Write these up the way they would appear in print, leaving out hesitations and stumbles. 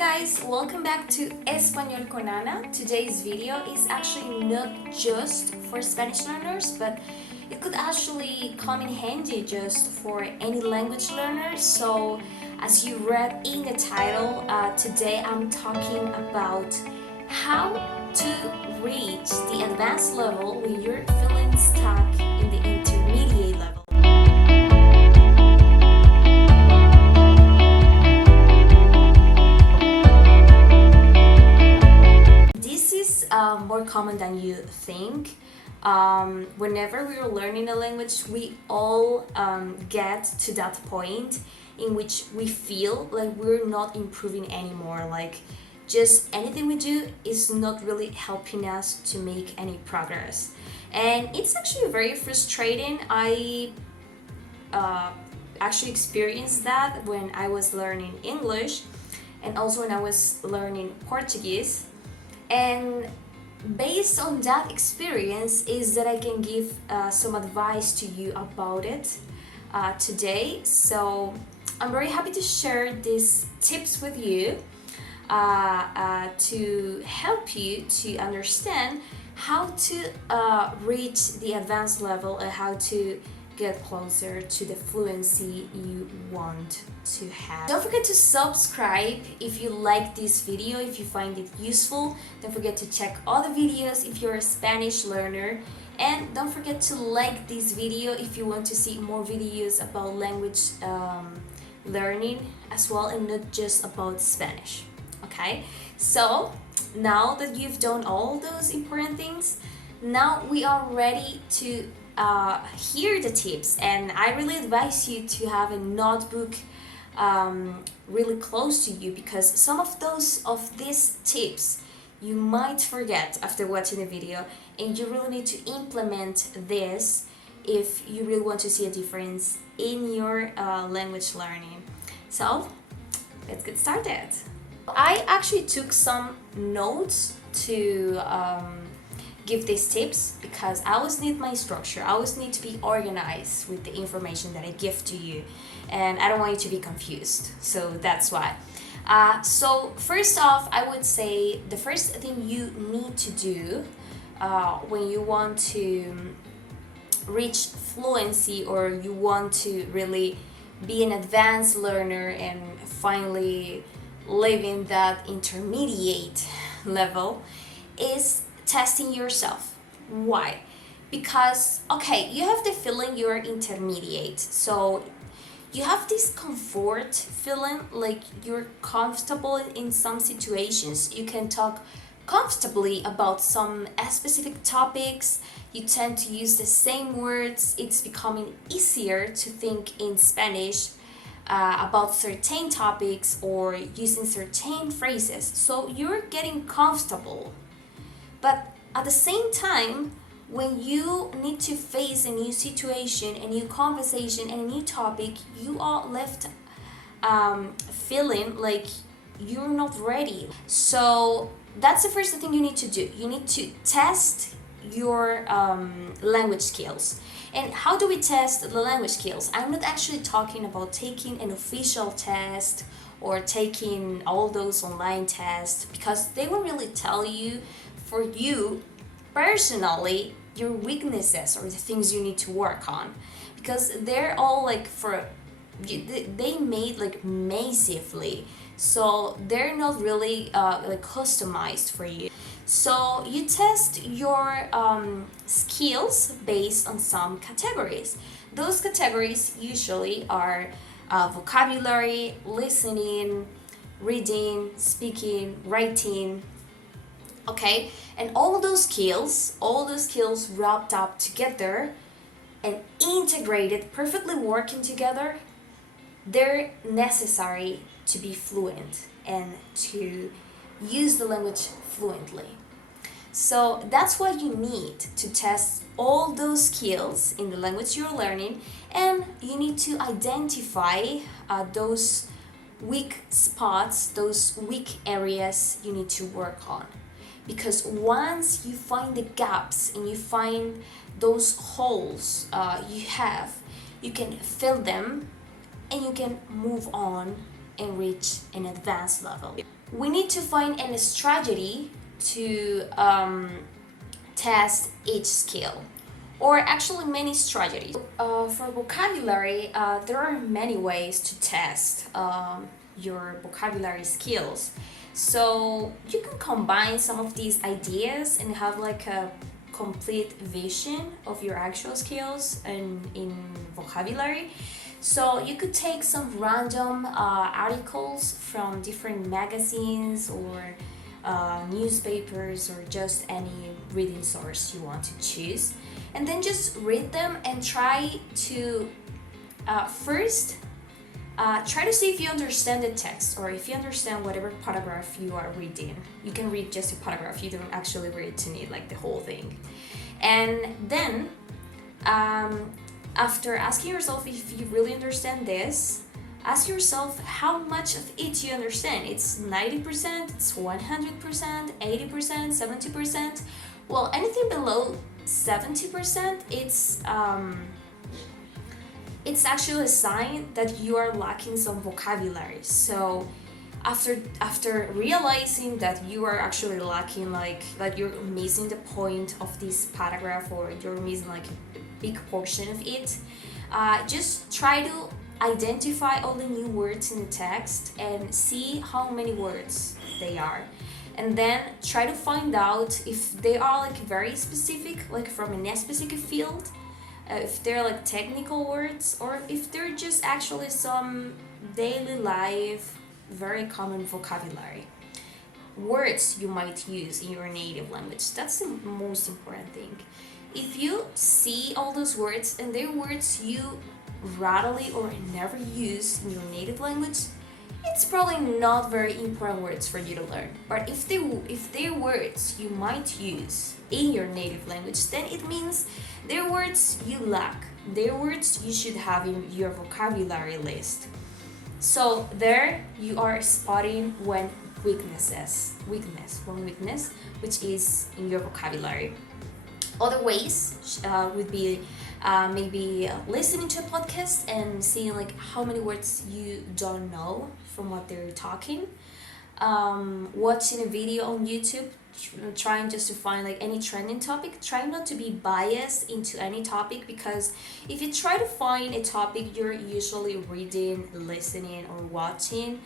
guys, welcome back to Español con Ana. Today's video is actually not just for Spanish learners, but it could actually come in handy just for any language learner. So as you read in the title, today I'm talking about how to reach the advanced level when you're feeling stuck in the intermediate level. More common than you think. Whenever we are learning a language, we all get to that point in which we feel like we're not improving anymore. Like just anything we do is not really helping us to make any progress. And it's actually very frustrating. I actually experienced that when I was learning English and also when I was learning Portuguese. And based on that experience is that I can give some advice to you about it today. So I'm very happy to share these tips with you to help you to understand how to reach the advanced level and how to get closer to the fluency you want to have. Don't forget to subscribe if you like this video, if you find it useful. Don't forget to check all the videos if you're a Spanish learner. And don't forget to like this video if you want to see more videos about language learning as well, and not just about Spanish. Okay, so now that you've done all those important things, now we are ready to hear the tips, and I really advise you to have a notebook really close to you, because some of these tips you might forget after watching the video, and you really need to implement this if you really want to see a difference in your language learning. So let's get started. I actually took some notes to give these tips because I always need my structure. I always need to be organized with the information that I give to you, and I don't want you to be confused. So that's why. So first off, I would say the first thing you need to do when you want to reach fluency, or you want to really be an advanced learner and finally live in that intermediate level, is testing yourself. Why? Because, okay, you have the feeling you're intermediate. So you have this comfort feeling, like you're comfortable in some situations. You can talk comfortably about some specific topics. You tend to use the same words. It's becoming easier to think in Spanish about certain topics or using certain phrases. So you're getting comfortable. But at the same time, when you need to face a new situation, a new conversation, and a new topic, you are left feeling like you're not ready. So that's the first thing you need to do. You need to test your language skills. And how do we test the language skills? I'm not actually talking about taking an official test or taking all those online tests, because they won't really tell you, for you personally, your weaknesses or the things you need to work on, because they're all like they made like massively, so they're not really like customized for you. So you test your skills based on some categories. Those categories usually are vocabulary, listening, reading, speaking, writing. Okay, and all those skills wrapped up together and integrated, perfectly working together, they're necessary to be fluent and to use the language fluently. So that's what you need to test all those skills in the language you're learning, and you need to identify those weak spots, those weak areas you need to work on. Because once you find the gaps and you find those holes you have, you can fill them and you can move on and reach an advanced level. We need to find a strategy to test each skill, or actually many strategies. For vocabulary, there are many ways to test your vocabulary skills. So you can combine some of these ideas and have like a complete vision of your actual skills in vocabulary. So you could take some random articles from different magazines or newspapers, or just any reading source you want to choose, and then just read them and try to first try to see if you understand the text, or if you understand whatever paragraph you are reading. You can read just a paragraph, you don't actually read to need like the whole thing. And then after asking yourself if you really understand this, ask yourself how much of it you understand. It's 90%, it's 100%, 80%, 70%. Well, anything below 70%, it's actually a sign that you are lacking some vocabulary. So after realizing that you are actually lacking, like you're missing the point of this paragraph, or you're missing like a big portion of it, just try to identify all the new words in the text and see how many words they are, and then try to find out if they are like very specific, like from a specific field, if they're like technical words, or if they're just actually some daily life very common vocabulary words you might use in your native language. That's the most important thing. If you see all those words and they're words you rarely or never use in your native language, it's probably not very important words for you to learn. But if they're words you might use in your native language, then it means they're words you lack. They're words you should have in your vocabulary list. So there you are spotting one weakness, which is in your vocabulary. Other ways would be maybe listening to a podcast and seeing like how many words you don't know from what they're talking. Watching a video on YouTube, trying just to find like any trending topic. Try not to be biased into any topic, because if you try to find a topic you're usually reading, listening, or watching,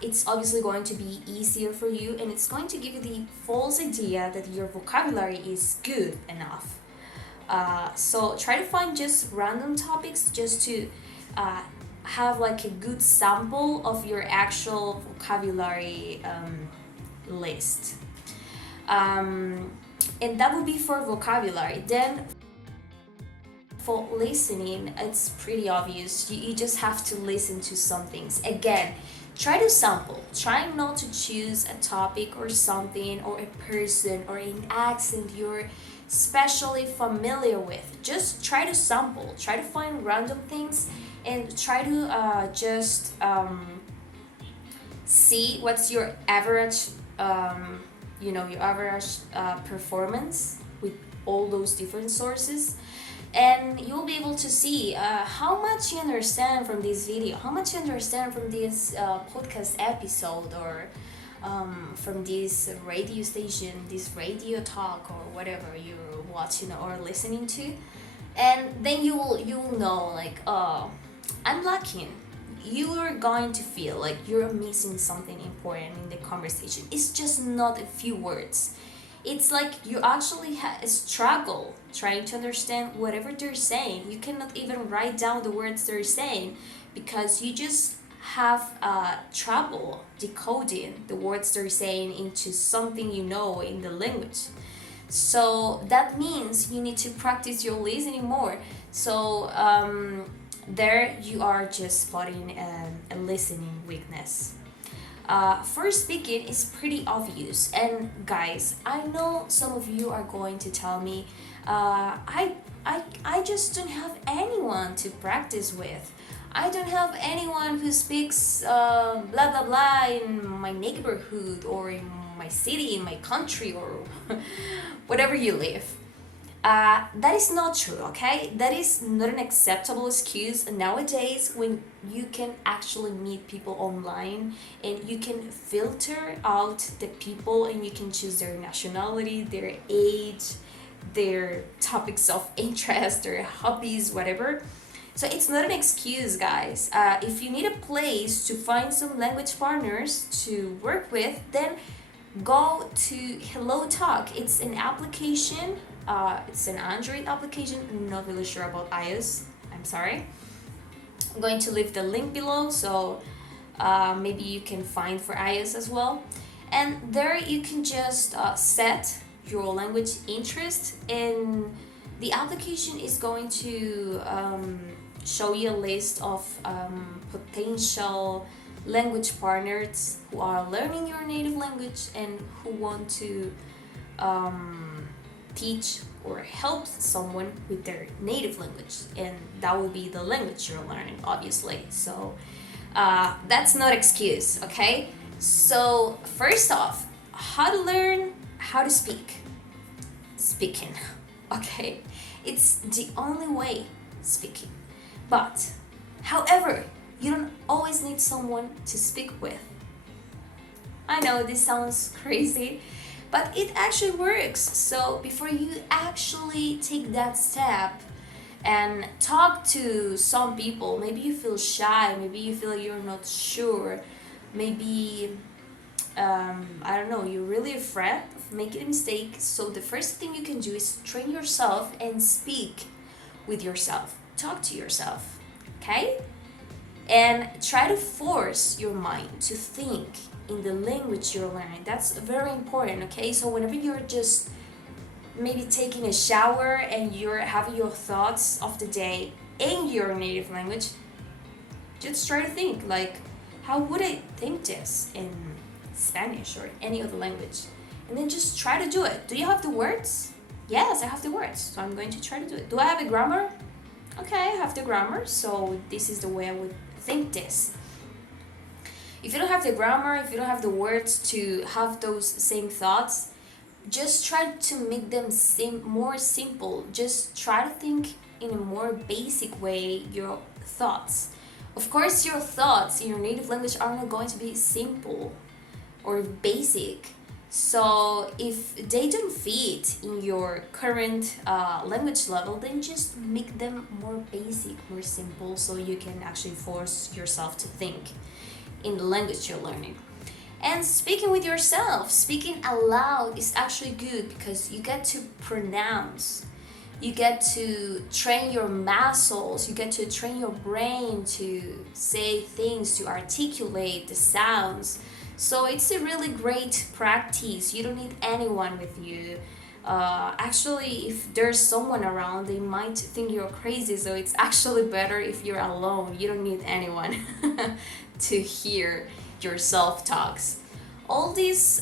it's obviously going to be easier for you, and it's going to give you the false idea that your vocabulary is good enough. So try to find just random topics just to have like a good sample of your actual vocabulary list. And that would be for vocabulary. Then for listening, it's pretty obvious. You just have to listen to some things. Again, try to sample. Try not to choose a topic or something or a person or an accent you're especially familiar with. Just try to sample. Try to find random things and try to just see what's your average your average performance with all those different sources, and you'll be able to see how much you understand from this video, how much you understand from this podcast episode, or from this radio station, this radio talk, or whatever you're watching or listening to. And then you will know like, oh, I'm lacking. You are going to feel like you're missing something important in the conversation. It's just not a few words. It's like you actually a struggle trying to understand whatever they're saying. You cannot even write down the words they're saying because you just have trouble decoding the words they're saying into something you know in the language. So that means you need to practice your listening more. So there you are just spotting a listening weakness. For speaking is pretty obvious, and guys, I know some of you are going to tell me, I just don't have anyone to practice with. I don't have anyone who speaks blah blah blah in my neighborhood or in my city, in my country, or whatever you live. That is not true, okay? That is not an acceptable excuse nowadays when you can actually meet people online and you can filter out the people and you can choose their nationality, their age, their topics of interest, their hobbies, whatever. So it's not an excuse, guys. If you need a place to find some language partners to work with, then go to Hello Talk. It's an application. It's an Android application. I'm not really sure about iOS. I'm sorry. I'm going to leave the link below, so maybe you can find for iOS as well. And there you can just set your language interest, and the application is going to show you a list of potential language partners who are learning your native language and who want to teach or help someone with their native language, and that will be the language you're learning, obviously. So that's not excuse, okay? So first off, how to learn how to speaking, okay? It's the only way, speaking. But however, you don't always need someone to speak with. I know this sounds crazy, but it actually works. So before you actually take that step and talk to some people, maybe you feel shy, maybe you feel you're not sure, maybe I don't know, you're really afraid of making a mistake. So the first thing you can do is train yourself and speak with yourself. Talk to yourself, okay? And try to force your mind to think in the language you're learning. That's very important, okay? So whenever you're just maybe taking a shower and you're having your thoughts of the day in your native language, just try to think like, how would I think this in Spanish or any other language? And then just try to do it. Do you have the words? Yes, I have the words, so I'm going to try to do it. Do I have a grammar? Okay, I have the grammar, so this is the way I would think this. If you don't have the grammar, if you don't have the words to have those same thoughts, just try to make them more simple. Just try to think in a more basic way your thoughts. Of course, your thoughts in your native language are not going to be simple or basic. So if they don't fit in your current language level, then just make them more basic, more simple, so you can actually force yourself to think in the language you're learning. And speaking with yourself, speaking aloud is actually good because you get to pronounce, you get to train your muscles, you get to train your brain to say things, to articulate the sounds. So it's a really great practice. You don't need anyone with you. Actually, if there's someone around, they might think you're crazy. So it's actually better if you're alone. You don't need anyone to hear your self talks. All these,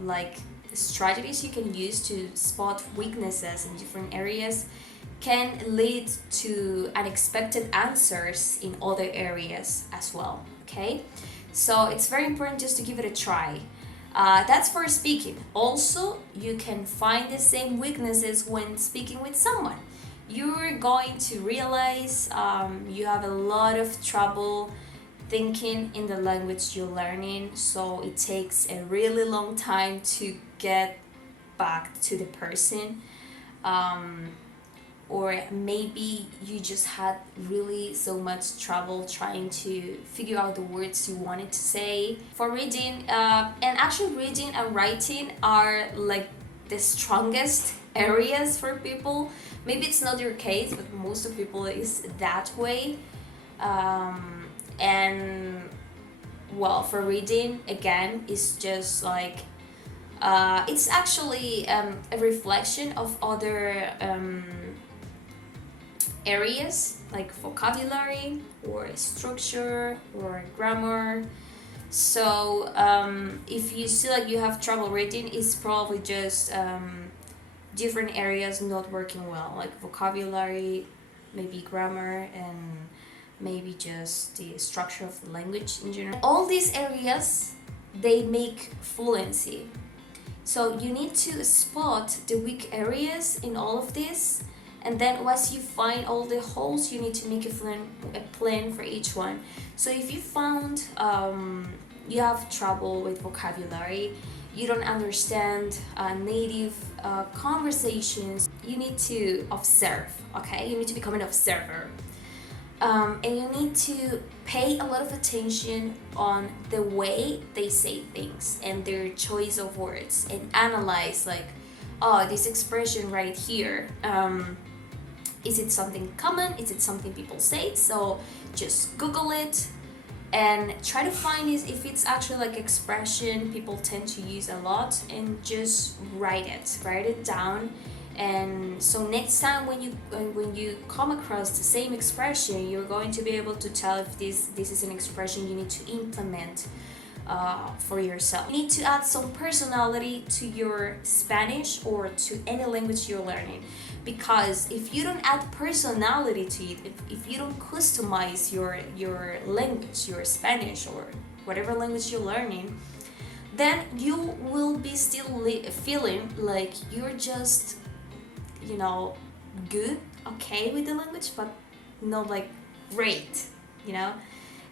like strategies you can use to spot weaknesses in different areas can lead to unexpected answers in other areas as well. Okay, so it's very important just to give it a try. That's for speaking. Also, you can find the same weaknesses when speaking with someone. You're going to realize you have a lot of trouble thinking in the language you're learning, so it takes a really long time to get back to the person. Or maybe you just had really so much trouble trying to figure out the words you wanted to say. For reading, and actually reading and writing are like the strongest areas for people. Maybe it's not your case, but most of people is that way. And well, for reading, again, it's just like it's actually a reflection of other areas like vocabulary or structure or grammar. So if you see like you have trouble reading, it's probably just different areas not working well, like vocabulary, maybe grammar, and maybe just the structure of the language in general. All these areas, they make fluency. So you need to spot the weak areas in all of this, and then once you find all the holes, you need to make a plan for each one. So if you found you have trouble with vocabulary, you don't understand native conversations, you need to observe. Okay, you need to become an observer. And you need to pay a lot of attention on the way they say things and their choice of words, and analyze, like, oh, this expression right here, is it something common, is it something people say? So just Google it and try to find if it's actually like expression people tend to use a lot, and just write it down. And so next time when you come across the same expression, you're going to be able to tell if this is an expression you need to implement for yourself. You need to add some personality to your Spanish or to any language you're learning, because if you don't add personality to it, if you don't customize your language, your Spanish or whatever language you're learning, then you will be still feeling like you're just, good, okay with the language, but not like great,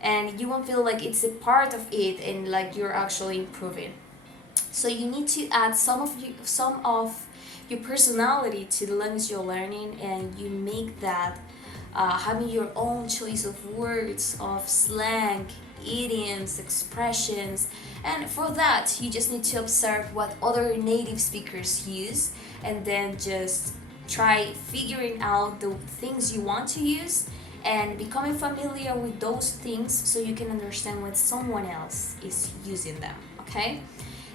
and you won't feel like it's a part of it and like you're actually improving. So you need to add some of your personality to the language you're learning, and you make that having your own choice of words, of slang, idioms, expressions. And for that, you just need to observe what other native speakers use, and then just try figuring out the things you want to use and becoming familiar with those things, so you can understand when someone else is using them. Okay,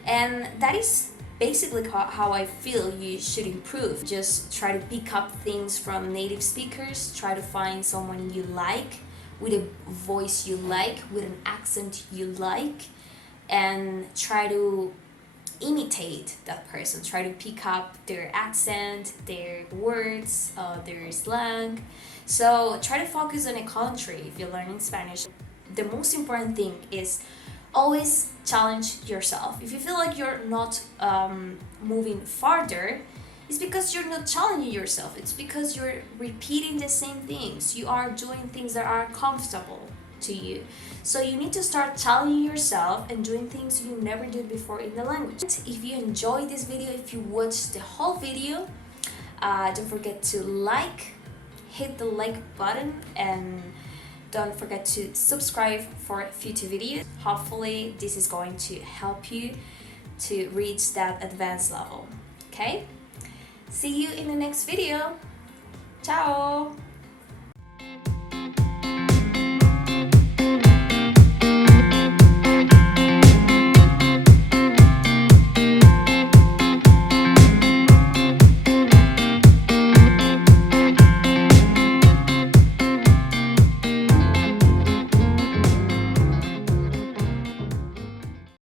and that is basically how I feel you should improve. Just try to pick up things from native speakers, try to find someone you like, with a voice you like, with an accent you like, and try to imitate that person. Try to pick up their accent, their words, their slang. So try to focus on a country if you're learning Spanish. The most important thing is always challenge yourself. If you feel like you're not moving farther, it's because you're not challenging yourself. It's because you're repeating the same things. You are doing things that are comfortable to you. So you need to start challenging yourself and doing things you never did before in the language. If you enjoyed this video, if you watched the whole video, don't forget to hit the like button, and don't forget to subscribe for future videos. Hopefully this is going to help you to reach that advanced level. Okay? See you in the next video. Ciao!